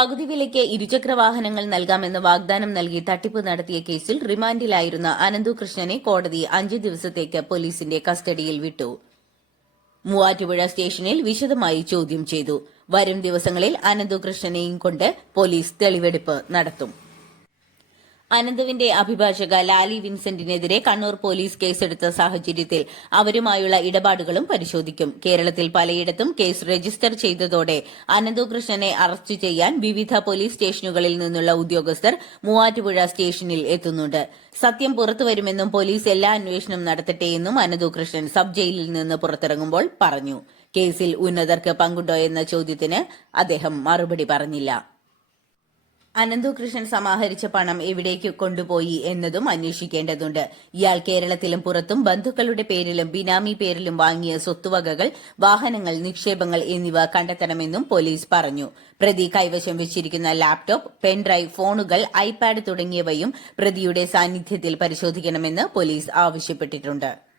പകുതി വിലയ്ക്ക് ഇരുചക്ര വാഹനങ്ങൾ നൽകാമെന്ന് വാഗ്ദാനം നൽകി തട്ടിപ്പ് നടത്തിയ കേസിൽ റിമാൻഡിലായിരുന്ന അനന്തു കൃഷ്ണനെ കോടതി അഞ്ച് ദിവസത്തേക്ക് പോലീസിന്റെ കസ്റ്റഡിയിൽ വിട്ടു. മൂവാറ്റുപുഴ സ്റ്റേഷനിൽ വിശദമായി ചോദ്യം ചെയ്തു. വരും ദിവസങ്ങളിൽ അനന്തു കൃഷ്ണനെയും കൊണ്ട് പോലീസ് തെളിവെടുപ്പ് നടത്തും. അനന്തുവിന്റെ അഭിഭാഷക ലാലി വിൻസെന്റിനെതിരെ കണ്ണൂർ പോലീസ് കേസെടുത്ത സാഹചര്യത്തിൽ അവരുമായുള്ള ഇടപാടുകളും പരിശോധിക്കും. കേരളത്തിൽ പലയിടത്തും കേസ് രജിസ്റ്റർ ചെയ്തതോടെ അനന്തു കൃഷ്ണനെ അറസ്റ്റ് ചെയ്യാൻ വിവിധ പോലീസ് സ്റ്റേഷനുകളിൽ നിന്നുള്ള ഉദ്യോഗസ്ഥർ മൂവാറ്റുപുഴ സ്റ്റേഷനിൽ എത്തുന്നുണ്ട്. സത്യം പുറത്തുവരുമെന്നും പോലീസ് എല്ലാ അന്വേഷണം നടത്തട്ടെയെന്നും അനന്തു കൃഷ്ണൻ സബ് ജയിലിൽ നിന്ന് പുറത്തിറങ്ങുമ്പോൾ പറഞ്ഞു. കേസിൽ ഉന്നതർക്ക് പങ്കുണ്ടോ എന്ന ചോദ്യത്തിന് അദ്ദേഹം മറുപടി പറഞ്ഞില്ല. അനന്തു കൃഷ്ണൻ സമാഹരിച്ച പണം എവിടേക്ക് കൊണ്ടുപോയി എന്നതും അന്വേഷിക്കേണ്ടതുണ്ട്. ഇയാൾ കേരളത്തിലും പുറത്തും ബന്ധുക്കളുടെ പേരിലും ബിനാമി പേരിലും വാങ്ങിയ സ്വത്തുവകകൾ വാഹനങ്ങൾ നിക്ഷേപങ്ങൾ എന്നിവ കണ്ടെത്തണമെന്നും പോലീസ് പറഞ്ഞു. പ്രതി കൈവശം വെച്ചിരിക്കുന്ന ലാപ്ടോപ്പ് പെൻഡ്രൈവ് ഫോണുകൾ ഐപാഡ് തുടങ്ങിയവയും പ്രതിയുടെ സാന്നിധ്യത്തിൽ പരിശോധിക്കണമെന്ന് പോലീസ് ആവശ്യപ്പെട്ടിട്ടുണ്ട്.